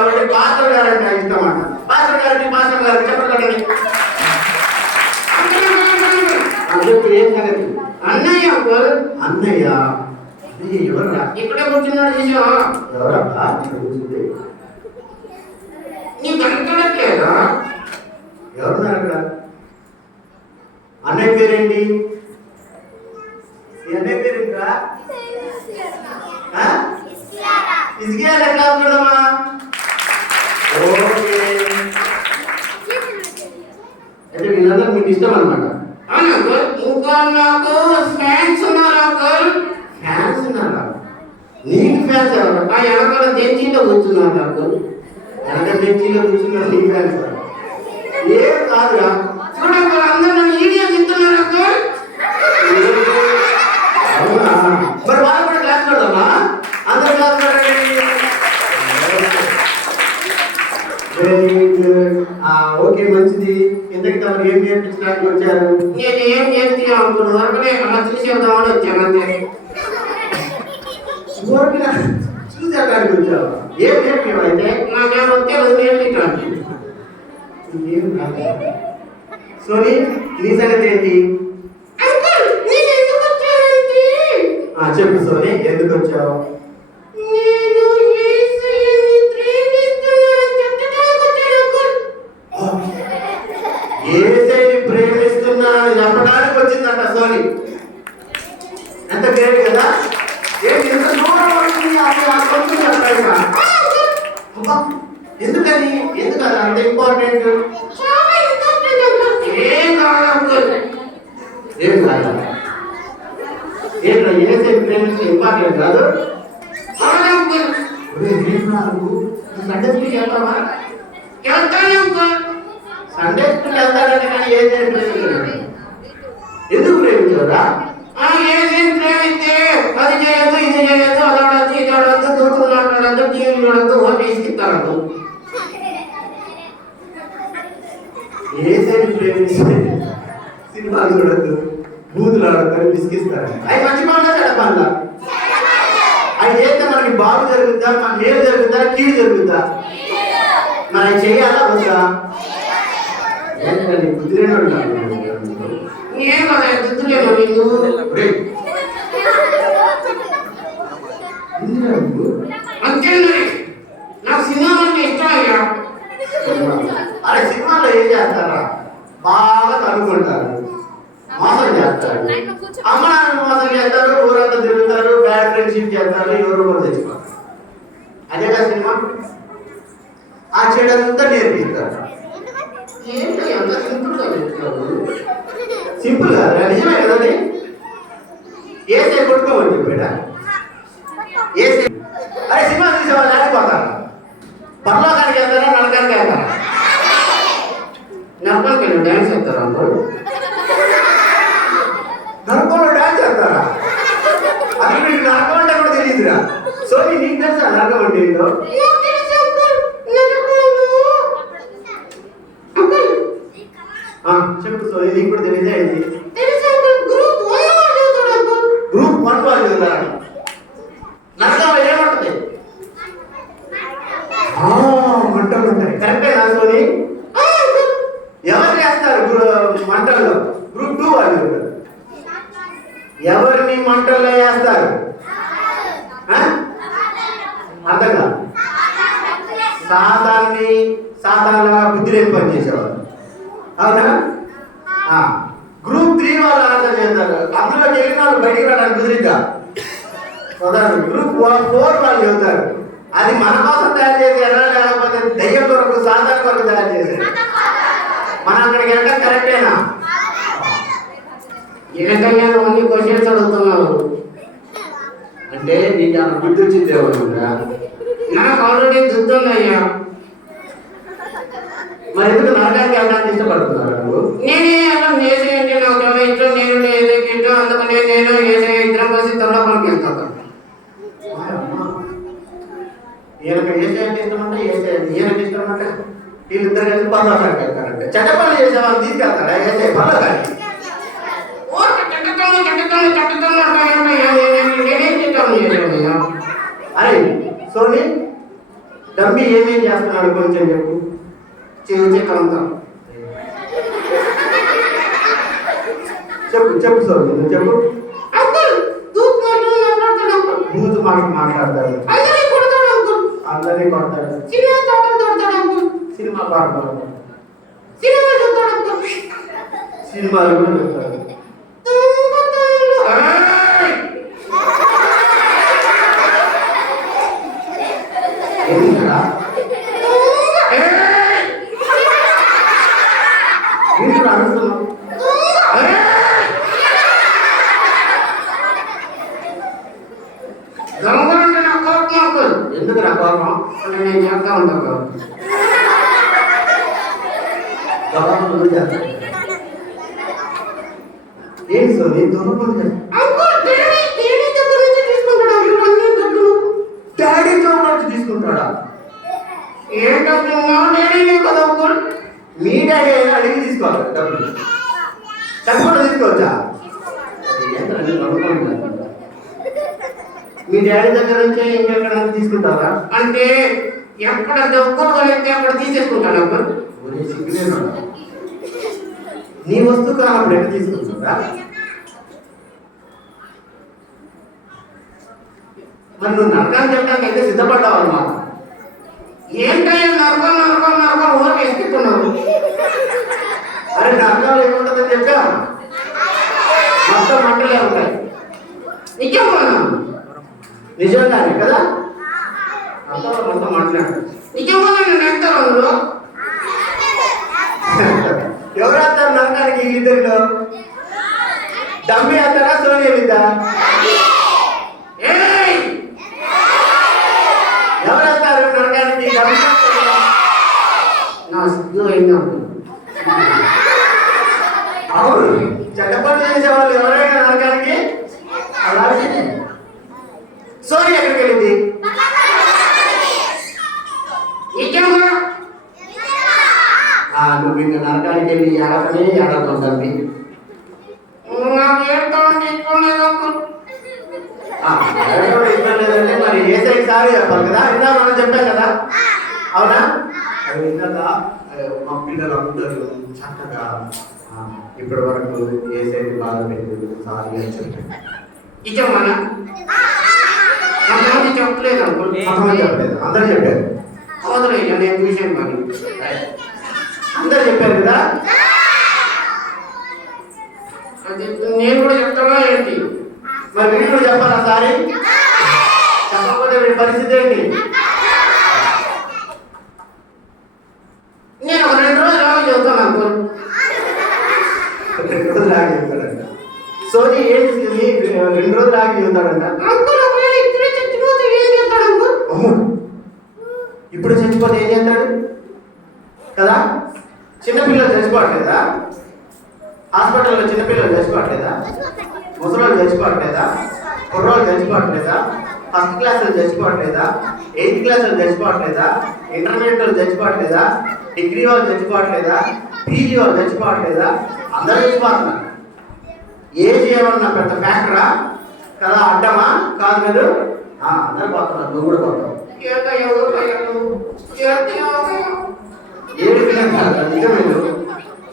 కాబట్టి పాస్టర్ గారు అంటే ఇష్టం అంట. పాస్టర్ గారు చెప్పండి. ఏం సంగతి? అన్నయ్య అంకుల్. అన్నయ్య ఎవరా? ఇక్కడే కూర్చున్నాడు చూసా. ఎవరబ్బా కూర్చుంది? నీ కనుక్కలేదా? ఎవరున్నారు అక్కడ? అన్నయ్య పేరేంటి? అన్నయ్య పేరేంట్రా? ఇసుకేయాలి ఎట్లా అనుకున్నామా? ఓకే, అయితే వీళ్ళందరూ మీకు ఇష్టం అనమాట. ఇంకా నాకు ఫ్యాన్స్ ఉన్నారా? ఫ్యాన్స్ ఉన్నారా? నీకు ఫ్యాన్స్ ఎవరు? ఆ వెనకాల బెంచీలో కూర్చున్నారు. నాకు వెనక బెంచీలో కూర్చున్నారు నీకు ఫ్యాన్స్ ఏం కాదురా. చూడండి అందరూ నన్ను వీడియో తింటున్నారు. అవునా? మరి వాళ్ళు కూడా క్లాస్ పెడదామా? అందరూ క్లాస్ పెట్టండి. ఓకే, మంచిది. ఇంతకి తమరు ఏం నేర్పించడానికి వచ్చారు? నేను ఏం నేర్చుకున్నా అనుకున్న వరకునే అలా చూసేద్దామని వచ్చాను అంతే. చూసేదానికి వచ్చావు? ఏం నేర్పివు? అయితే నాకేమో తెలుగు నేర్పించడానికి ఏం కాదు. సోనీ, నీ సంగతి ఏంటి? చెప్పు సోనీ, ఎందుకు వచ్చావు? ఏసైని ప్రేమిస్తున్నానని చెప్పడానికి వచ్చిందంట సోనీ. ఎంత గ్రేట్ కదా! ఏంటి ఎంత దూరం పడుతుంది? ఎందుకని? ఎందుకని అంత ఇంపార్టెంట్? ఏం కాదు. ఏంటో ఏసై ప్రేమించడం ఇంపార్టెంట్ కాదు. సండే స్కూల్కి వెళ్తావా? సండే స్కూల్ వెళ్తాడంటే కానీ ఏసై ప్రేమించాడు. ఎందుకు ప్రేమించారా? ఏసై ప్రేమిస్తే అది చేయొద్దు, ఇది చేయొద్దు, అదొడద్దు, ఇది అడద్దు, దూతులు మాట్లాడద్దు, టీవీ చూడద్దు, ఓటు ఇస్తారద్దు. ఏసైని ప్రేమిస్తే సినిమాలు చూడద్దు, బూతులు ఆడతారు, విసిగిస్తారు. అవి మంచి పనులా చెడ్డ పనులా? అవి చేస్తే మనకి బాగు జరుగుతుందా, మన మేలు జరుగుతుందా, కీడు జరుగుతుందా? మరి అవి చెయ్యాలా వద్దా? ఏంటండి బుద్ధిలేని ఏం కదా బుద్ధిలేను నీకు? అంతే నాకు సినిమా అంటే ఇష్టం అయ్యా. అరే సినిమాలో ఏం చేస్తారా? బాగా కనుక్కుంటారు, మోసం చేస్తారు, అమ్మ నాన్న మోసం చేస్తారు, ఊరంతా తిరుగుతారు, బ్యాడ్ ఫ్రెండ్షిప్ చేస్తారు, ఎవరు కూడా తెచ్చుకోరు. అదేగా సినిమా. ఆ చెడంతా నేర్పిస్తారు. ఏంటో ఎంత సింపుల్గా చెప్తారు. సింపుల్ గా నిజమే కదండి. ఏసై కొట్టుకోమని చెప్పాడా? ఏసై అరే సినిమా చూసే వాళ్ళు లేకపోతారు. పరలోకానికి వెళ్తారా, నరకానికి వెళ్తారా? నరకానికి వెళ్ళి డాన్స్ చేస్తారా? అందరూ నరకంలో డాన్స్ చేస్తారా? అసలు నీకు నరకం అంటే కూడా తెలియదురా. సో నీకు తెలుసా నరకం అంటే ఏంటో? చెప్పు. సో నీకు కూడా తెలియదే ఏంటి? గ్రూప్ 1 వాళ్ళు చదువుతారా? నరకంలో ఏమంటుంది? మంటలు ఉంటాయి. కరెక్టేనా సోని? ఎవరు చేస్తారు మంటల్లో? గ్రూప్ 2 వాళ్ళు. ఎవరిని మంటల్లో వేస్తారు? అర్థంగా సాధారణంగా బుద్ధి లేని పని చేసేవాళ్ళు. అవునా? గ్రూప్ 3 వాళ్ళు ఆన్సర్ చేస్తారు. అందులో వెళ్ళిన వాళ్ళు బయటికి రావడానికి కుదిరిద్దా? గ్రూప్ 4 వాళ్ళు చెబుతారు. అది మన కోసం తయారు చేసి ఎలా, లేకపోతే దయ్యం కొరకు, సాధారణ కొరకు తయారు చేశారు. మనం అక్కడికి వెళ్ళడం కరెక్టేనా? ఏకంగా అన్ని క్వశ్చన్స్ అడుగుతున్నావు అంటే నీకు అన్న బుద్ధి వచ్చింది ఏమన్నా? నాకు ఆల్రెడీ దుద్దుందయ్యా. మరి ఎందుకు నరకానికి వెళ్ళడానికి ఇష్టపడుతున్నారు? నేనే ఏసే నాకు ఇష్టం, నేను ఏదైతే ఇష్టం, అందుకనే నేను ఏసే ఇద్దరం కలిసి తొండపనికి వెళ్తాను. ఈయనకు ఏసే అంటే ఇష్టం అంటే ఏసే, ఈయనకి ఇష్టం అంటే వీళ్ళిద్దరు కలిసి పర్లోకానికి వెళ్తారంటే చెడ్డ పనులు చేసే వాళ్ళు తీసుకెళ్తారా ఏసే పర్లోకానికి? అరే సోని డమ్మి ఏమేం చేస్తున్నాడు కొంచెం చెప్పు. చెక్కలంతా చెప్పు చెప్పు సార్, నువ్వు చెప్పు. బూత్ మాట మాట్లాడతాడు, అందరినీ కొడతాడు, సినిమా పాడతాడు, సినిమాలు కూడా చెప్తాడు. ఎందుకు నా కోపం నేను చేస్తా ఉంటాను. ఏంటి సోని దొంగ డాడీ జాబ్ నుంచి తీసుకుంటాడా? ఏంటో డాడీ కదా, మీ డాడీ అయినా అడిగి తీసుకోవాలి డబ్బులు, చెప్పకుండా తీసుకోవచ్చా? మీ డాడీ దగ్గర నుంచే ఇంకెక్కడ తీసుకుంటారా? అంటే ఎక్కడ డబ్బులు కలిగితే అక్కడ తీసేసుకుంటాను. నీ వస్తువు కానప్పుడు ఎక్కడ తీసుకుంటుందా? మరి నువ్వు నరకాన్ని చెప్పడానికి అయితే సిద్ధపడ్డావు అన్నమాట. ఏంటయ్యా నరకం నరకం నరకం ఊరికి ఎత్తుకున్నావు? అరే నరకాలు ఏముంటుందని చెప్పా, మొత్తం మంటలే ఉంటాయి. నిజంగానే కదా, అంతా మొత్తం మాట్లాడు. నిజంగా నేను ఎంతాను అందులో ఎవరు వస్తారు నరకానికి? ఇద్దరిలో డమ్మి వస్తారా, సోనియా విద్దా? ఎవరు వస్తారు నరకానికి? నా సిగ్గు అయినా అవును, చెడ్డపని చేసేవాళ్ళు ఎవరైనా నరకానికి. అలాగే సోనియా ఎక్కడికి వెళ్ళింది? నువ్వు ఇంకా నరకానికి వెళ్ళి ఏడకనే ఏడవుతుంది. ఇష్టం లేదంటే మరి ఏ సైడ్ సారీ చెప్పాలి కదా, ఇందా మనం చెప్పాం కదా, అవునా? అది ఇందాక మా పిల్లలు అందరూ చక్కగా ఇప్పటి వరకు ఏ సైడ్ బాధ పెట్టలేదు సారీ అని చెప్పాను. ఇచ్చమ్మా చెప్పలేదు చెప్పలేదు, అందరూ చెప్పారు. అవతలయ్యా నేను చూసాను, కానీ అందరు చెప్పారు కదా. నేను కూడా చెప్తానా ఏంటి? మరి వీడు కూడా చెప్పాలా సారీ? చెప్పకపోతే వీడి పరిస్థితి ఏంటి? నేను 2 రోజులు ఆగి చెప్తాను అనుకో. 2 రోజులు ఆగి చెప్తాడంట. సోనీ ఏంటి 2 రోజులు ఆగి చెప్తాడంట. ఇప్పుడు చచ్చిపోతే ఏం చేస్తాడు కదా? చిన్నపిల్లలు చచ్చిపోవట్లేదా? హాస్పిటల్లో చిన్నపిల్లలు చచ్చిపోవట్లేదా? ముసలోళ్ళు చచ్చిపోవట్లేదా? కుర్రోళ్ళు చచ్చిపోవట్లేదా? ఫస్ట్ క్లాసులు చచ్చిపోవట్లేదా? 8th క్లాసులు చచ్చిపోవట్లేదా? ఇంటర్మీడియట్ వాళ్ళు చచ్చిపోవట్లేదా? డిగ్రీ వాళ్ళు చచ్చిపోవట్లేదా? పీజీ వాళ్ళు చచ్చిపోవట్లేదా? అందరూ చచ్చిపోతున్నారు. ఏజ్ ఏమన్నా పెద్ద ఫ్యాక్టరా కదా? అడ్డమా కాదు కదా? అందరూ పోతున్నారు, నువ్వు కూడా పోతావు.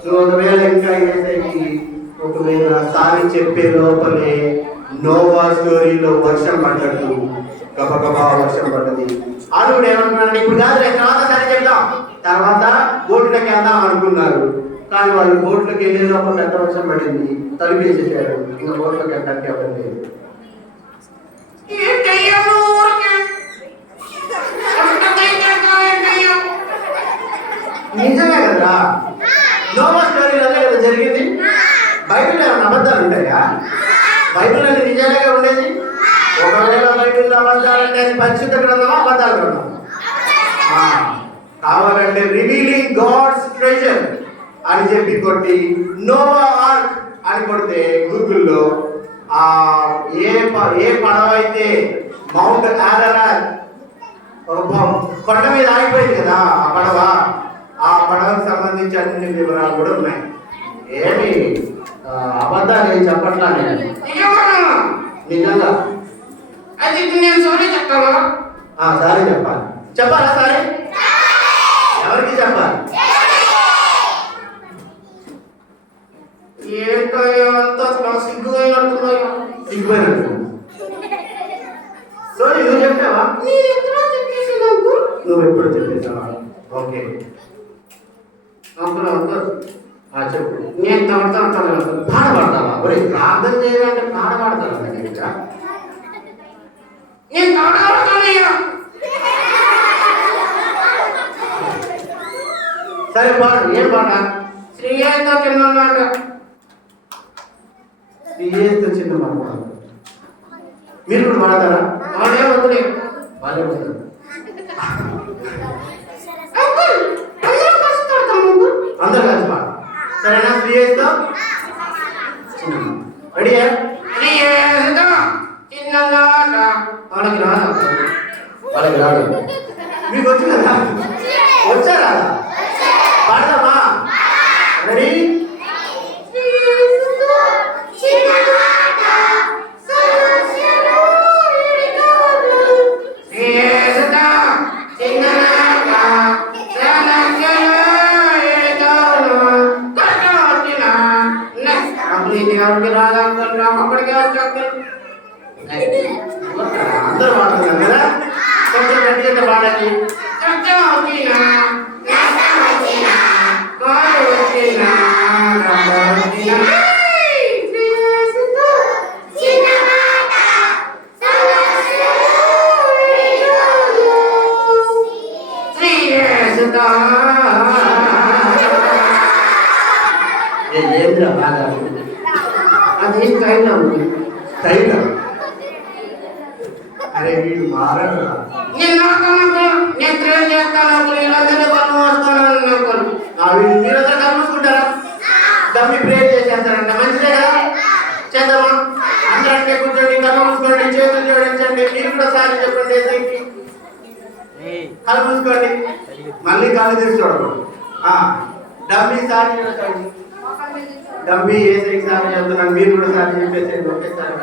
నువ్వు ఒకవేళ ఇంకా ఒకవేళ సారి చెప్పే లోపలే నోవా స్టోరీలో వర్షం పడ్డట్టు గబగబా వర్షం పడ్డది. ఆరుడు ఏమంటున్నాడు? ఇప్పుడు కాదు, తర్వాత సరి చెప్తాం, తర్వాత బోట్లోకి వెళ్దాం అనుకున్నారు. కానీ వాళ్ళు బోట్లోకి వెళ్ళే లోపల పెద్ద వర్షం పడింది, తలుపేసేసారు. ఇంకా బోట్లోకి వెళ్ళడానికి అవ్వలేదు. నిజమే కదా, నోవా స్టోరీలో అదే కదా జరిగింది. బైబిల్ ఏమైనా అబద్ధాలు ఉంటాయా? బైబిల్ అంటే నిజాలుగా ఉండేది. ఒకవేళ బైబిల్ అబద్ధాలు అంటే అది పరిశుద్ధ గ్రంథమా, అబద్ధాల గ్రంథం? కావాలంటే రివీలింగ్ గాడ్స్ ట్రెజర్ అని చెప్పి కొట్టి నోవా ఆర్క్ అని కొడితే గూగుల్లో ఏ పడవ అయితే మౌంట్ ఆరరాట్ కొండ మీద ఆగిపోయింది కదా ఆ పడవకు సంబంధించి అన్ని వివరాలు కూడా ఉన్నాయి. ఏమి అబద్ధాలు ఏం చెప్పట్లా నేను, నిజంగా. అది నేను సారీ చెప్తాను. సారీ చెప్పాలి. చెప్పాలా సరే? ఎవరికి చెప్పాలి? ఏంటో అంతా సిగ్గుపోయినట్టున్నాయో. సిగ్గుపోయినట్టు సో నువ్వు చెప్పావా? నువ్వు ఎప్పుడు చెప్పేసావా? ఓకే చెప్పు. నేను తడతాను పాట పాడతావా? ఒరే ప్రార్థన చేయాలంటే పాట పాడతాను. నేను తడతానయ్యా. సరే పాడు. ఏం పాట? శ్రీయేతో చిన్న మాట. శ్రీయేతో చిన్న మాట మీరు కూడా పాడతారా? వాళ్ళే వద్దులే, వాళ్ళే వద్దు. అందరూ కలిసి పాడు. సరేనా? శ్రీయేతో చిన్న రెడీయా? చిన్న వాళ్ళకి రాదు, వాళ్ళకి రాదు. మీకు వచ్చి కదా? వచ్చారా? పాడదామా? రెడీ? అందరూ పాడుతున్నారు కదా? కొంచెం గట్టిగా పాడండి. ఏంద్రా బాగా అది స్టైల్ ఉంది. స్టైల్ అరే వీడు మారడు. మీరందరూ కలుసుకుంటారా? Dummy prayer చేసేస్తారంట. మంచిదే కదా? చేద్దామా? అందరంటే కూర్చోండి, కళ్ళు మూసుకోండి, చేతులు జోడించండి. మీరు కూడా సారి చెప్పండి. కళ్ళు మూసుకోండి, మళ్ళీ కళ్ళు తెరిచి చూడకూడదు. డబ్బీ సారి చెప్పండి. డబ్బీ ఏసైకి సారి చెప్తున్నాను, మీరు కూడా సారి చెప్పేసేయండి. ఒకేసారి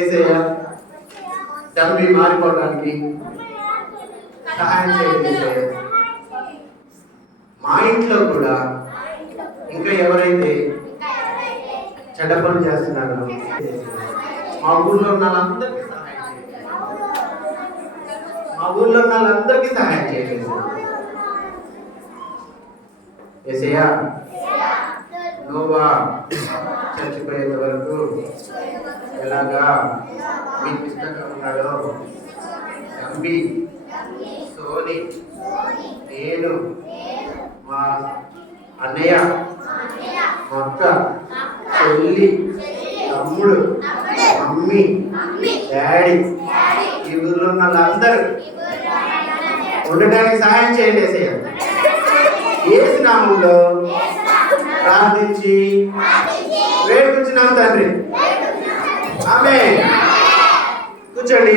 ఏసయ్య డబ్బీ మారిపోవడానికి సహాయం చేయండి. మా ఇంట్లో కూడా ఇంకా ఎవరైతే చెడ్డ పనులు చేస్తున్నారో మా ఊళ్ళో ఉన్న వాళ్ళందరికీ సహాయం చేయండి. మా ఊళ్ళో ఉన్న వాళ్ళందరికీ సహాయం చేయండి. యేసయ్యా నోవా చచ్చిపోయేంత వరకు ఎలాగా మీకు ఇష్టంగా ఉన్నాడో తంబి, సోని, నేను, మా అన్నయ్య, మా అక్క, చెల్లి, తమ్ముడు, మమ్మీ, డాడీ, ఈ ఊళ్ళో ఉన్న వాళ్ళందరూ ఉండటానికి సహాయం చేయండి. యేసయ్య యేసు నామములో ప్రార్థించి వేడుకుంటున్నాం తండ్రి. ఆమేన్. కూర్చోండి.